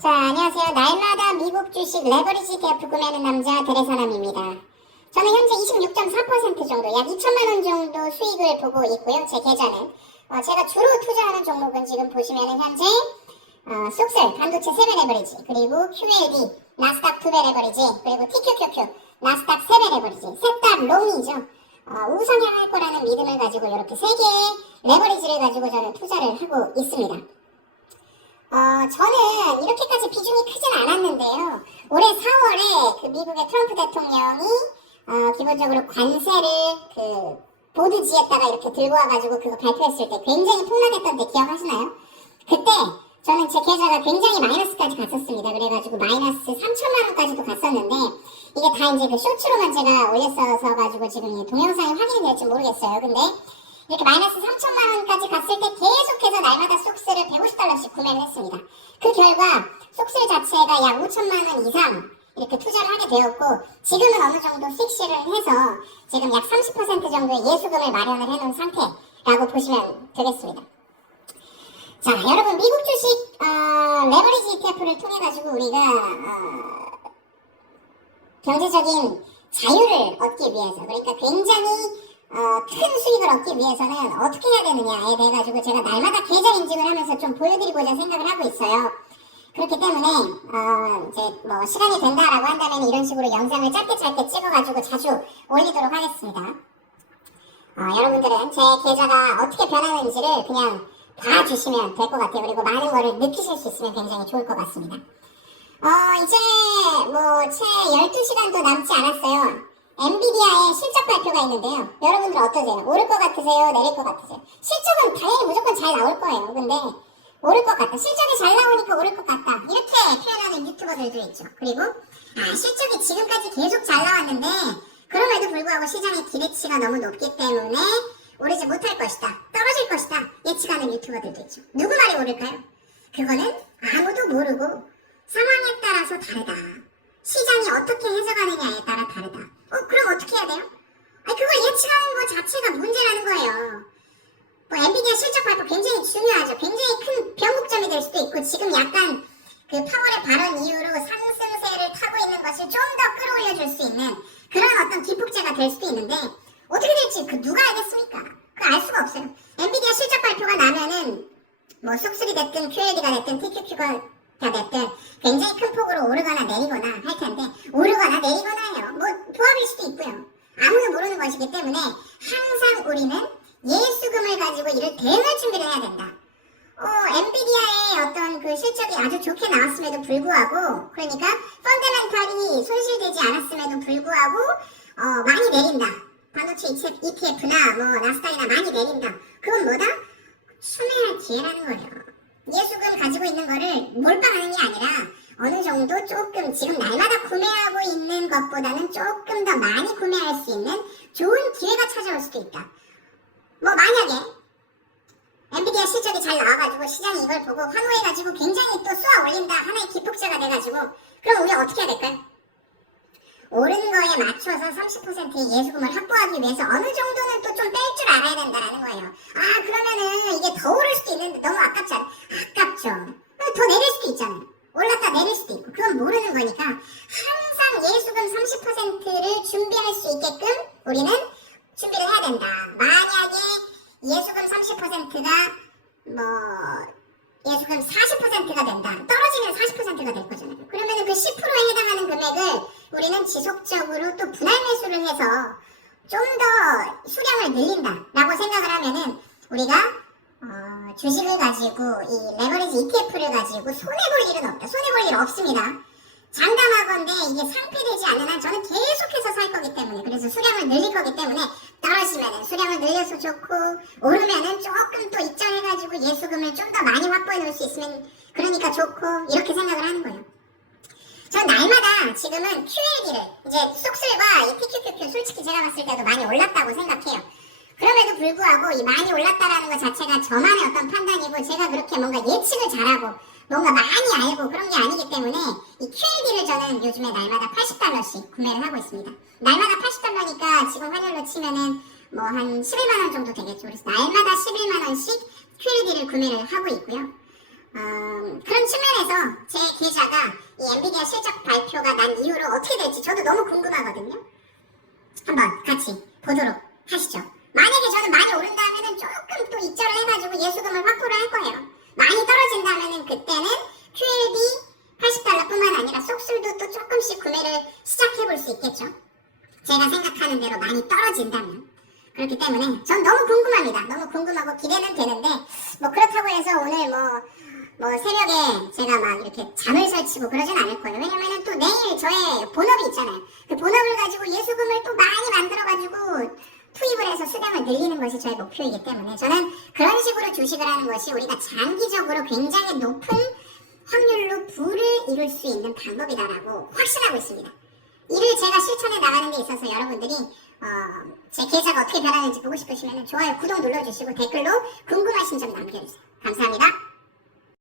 자, 안녕하세요. 날마다 미국 주식 레버리지 ETF 구매하는 남자 대레사람입니다. 저는 현재 26.4% 정도, 약 2천만 원 정도 수익을 보고 있고요. 제 계좌는. 어, 제가 주로 투자하는 종목은 지금 보시면은 현재 어, 속셀, 반도체 3배 레버리지, 그리고 QLD, 나스닥 2배 레버리지, 그리고 TQQQ, 나스닥 3배 레버리지, 셋다 롱이죠. 어, 우상향할 거라는 믿음을 가지고 이렇게 세 개의 레버리지를 가지고 저는 투자를 하고 있습니다. 어, 저는 이렇게까지 비중이 크진 않았는데요. 올해 4월에 그 미국의 트럼프 대통령이 어, 기본적으로 관세를 그 보드지에다가 이렇게 들고 와가지고 그거 발표했을 때 굉장히 폭락했던 때 기억하시나요? 그때 저는 제 계좌가 굉장히 마이너스까지 갔었습니다. 그래가지고 마이너스 3천만 원까지도 갔었는데 이게 다 이제 그 쇼츠로만 제가 올렸어서 가지고 지금 이 동영상이 확인이 될지 모르겠어요. 근데 이렇게 마이너스 3천만 원까지 갔을 때 날마다 속세를 150달러씩 구매를 했습니다. 그 결과 속세 자체가 약 5천만 원 이상 이렇게 투자를 하게 되었고 지금은 어느 정도 수익실을 해서 지금 약 30% 정도의 예수금을 마련을 해놓은 상태라고 보시면 되겠습니다. 자, 여러분 미국 주식 어, 레버리지 ETF를 통해 가지고 우리가 어, 경제적인 자유를 얻기 위해서 그러니까 굉장히 어, 큰 수익을 얻기 위해서는 어떻게 해야 되느냐에 대해 가지고 제가 날마다 계좌 인증을 하면서 좀 보여드리고자 생각을 하고 있어요. 그렇기 때문에 어, 이제 뭐 시간이 된다라고 한다면 이런 식으로 영상을 짧게 짧게 찍어가지고 자주 올리도록 하겠습니다. 어, 여러분들은 제 계좌가 어떻게 변하는지를 그냥 봐주시면 될 것 같아요. 그리고 많은 거를 느끼실 수 있으면 굉장히 좋을 것 같습니다. 어, 이제 뭐 채 12시간도 남지 않았어요. 엔비디아의 실적 발표가 있는데요. 여러분들 어떠세요? 오를 것 같으세요? 내릴 것 같으세요? 실적은 당연히 무조건 잘 나올 거예요. 근데 오를 것 같다. 실적이 잘 나오니까 오를 것 같다. 이렇게 표현하는 유튜버들도 있죠. 그리고 아, 실적이 지금까지 계속 잘 나왔는데 그럼에도 불구하고 시장의 기대치가 너무 높기 때문에 오르지 못할 것이다. 떨어질 것이다. 예측하는 유튜버들도 있죠. 누구 말이 오를까요? 그거는 아무도 모르고 상황에 따라서 다르다. 시장이 어떻게 해석하느냐에 따라 다르다. 어, 그럼 어떻게 해야 돼요? 아니, 그걸 예측하는 것 자체가 문제라는 거예요. 뭐, 엔비디아 실적 발표 굉장히 중요하죠. 굉장히 큰 변곡점이 될 수도 있고, 지금 약간 그 파월의 발언 이후로 상승세를 타고 있는 것을 좀 더 끌어올려 줄 수 있는 그런 어떤 기폭제가 될 수도 있는데, 어떻게 될지 그 누가 알겠습니까? 그 알 수가 없어요. 엔비디아 실적 발표가 나면은, 뭐, 속술이 됐든, QLD가 됐든, TQQ가 됐든, 굉장히 큰 폭으로 오르거나 내리거나 할 텐데, 오르거나 내리거나요. 뭐, 조합일 수도 있고요. 아무도 모르는 것이기 때문에, 항상 우리는 예수금을 가지고 이를 대응할 준비를 해야 된다. 어, 엔비디아의 어떤 그 실적이 아주 좋게 나왔음에도 불구하고, 그러니까, 펀더멘탈이 손실되지 않았음에도 불구하고, 어, 많이 내린다. 반도체 ETF나 뭐, 나스닥이나 많이 내린다. 그건 뭐다? 순회할 기회라는 거예요. 예수금 가지고 있는 거를 몰빵하는 게 아니라 어느 정도 조금 지금 날마다 구매하고 있는 것보다는 조금 더 많이 구매할 수 있는 좋은 기회가 찾아올 수도 있다. 뭐 만약에 엔비디아 실적이 잘 나와가지고 시장이 이걸 보고 환호해가지고 굉장히 또 쏘아 올린다 하나의 기폭제가 돼가지고 그럼 우리 어떻게 해야 될까요? 오른 거에 맞춰서 30%의 예수금을 확보하기 위해서 어느 정도는 또 좀 뺄 줄 알아야 된다라는 거예요. 아 그러면은 이게 더 오를 수도 있는데 너무 아깝지 않아요? 아깝죠. 더 내릴 수도 있잖아요. 올랐다 내릴 수도 있고 그건 모르는 거니까 항상 예수금 30%를 준비할 수 있게끔 우리는 준비를 해야 된다. 만약에 예수금 30%가 뭐 예수금 40%가 된다. 떨어지면 40%가 될 거잖아요. 그러면 그 10%에 해당하는 금액을 우리는 지속적으로 또 분할 매수를 해서 좀 더 수량을 늘린다라고 생각을 하면은 우리가 어, 주식을 가지고 이 레버리지 ETF를 가지고 손해 볼 일은 없다. 손해 볼 일 없습니다. 장담하건대 이게 상폐되지 않는 한 저는 계속해서 살 거기 때문에 그래서 수량을 늘릴 거기 때문에 떨어지면은 수량을 늘려서 좋고 오르면은 조금 또 입장해가지고 예수금을 좀 더 많이 확보해 놓을 수 있으면 그러니까 좋고 이렇게 생각을 하는 거예요. 전 날마다 지금은 QLD를 이제 속술과 이 TQQQ 솔직히 제가 봤을 때도 많이 올랐다고 생각해요. 그럼에도 불구하고 이 많이 올랐다라는 것 자체가 저만의 어떤 판단이고 제가 그렇게 뭔가 예측을 잘하고 뭔가 많이 알고 그런 게 아니기 때문에 이 QLD를 저는 요즘에 날마다 80달러씩 구매를 하고 있습니다. 날마다 80달러니까 지금 환율로 치면은 뭐 한 11만 원 정도 되겠죠. 그래서 날마다 11만 원씩 QLD를 구매를 하고 있고요. 음, 그런 측면에서 제 계좌가 이 엔비디아 실적 발표가 난 이후로 어떻게 될지 저도 너무 궁금하거든요. 한번 같이 보도록 하시죠. 만약에 저는 많이 오른다면은 조금 또 입절을 해가지고 예수금을 확보를 할 거예요. 많이 떨어진다면은 그때는 QLB 80달러뿐만 아니라 속술도 또 조금씩 구매를 시작 해볼 수 있겠죠. 제가 생각하는 대로 많이 떨어진다면. 그렇기 때문에 전 너무 궁금합니다. 너무 궁금하고 기대는 되는데 뭐 그렇다고 해서 오늘 뭐, 뭐 새벽에 제가 막 이렇게 잠을 설치고 그러진 않을 거예요. 왜냐면은 또 내일 저의 본업이 있잖아요. 그 본업을 가지고 예수금을 또 많이 만들어가지고 투입을 해서 수량을 늘리는 것이 저의 목표이기 때문에 저는 그런 식으로 주식을 하는 것이 우리가 장기적으로 굉장히 높은 확률로 부를 이룰 수 있는 방법이다라고 확신하고 있습니다. 이를 제가 실천해 나가는 데 있어서 여러분들이 어, 제 계좌가 어떻게 변하는지 보고 싶으시면 좋아요, 구독 눌러주시고 댓글로 궁금하신 점 남겨주세요. 감사합니다.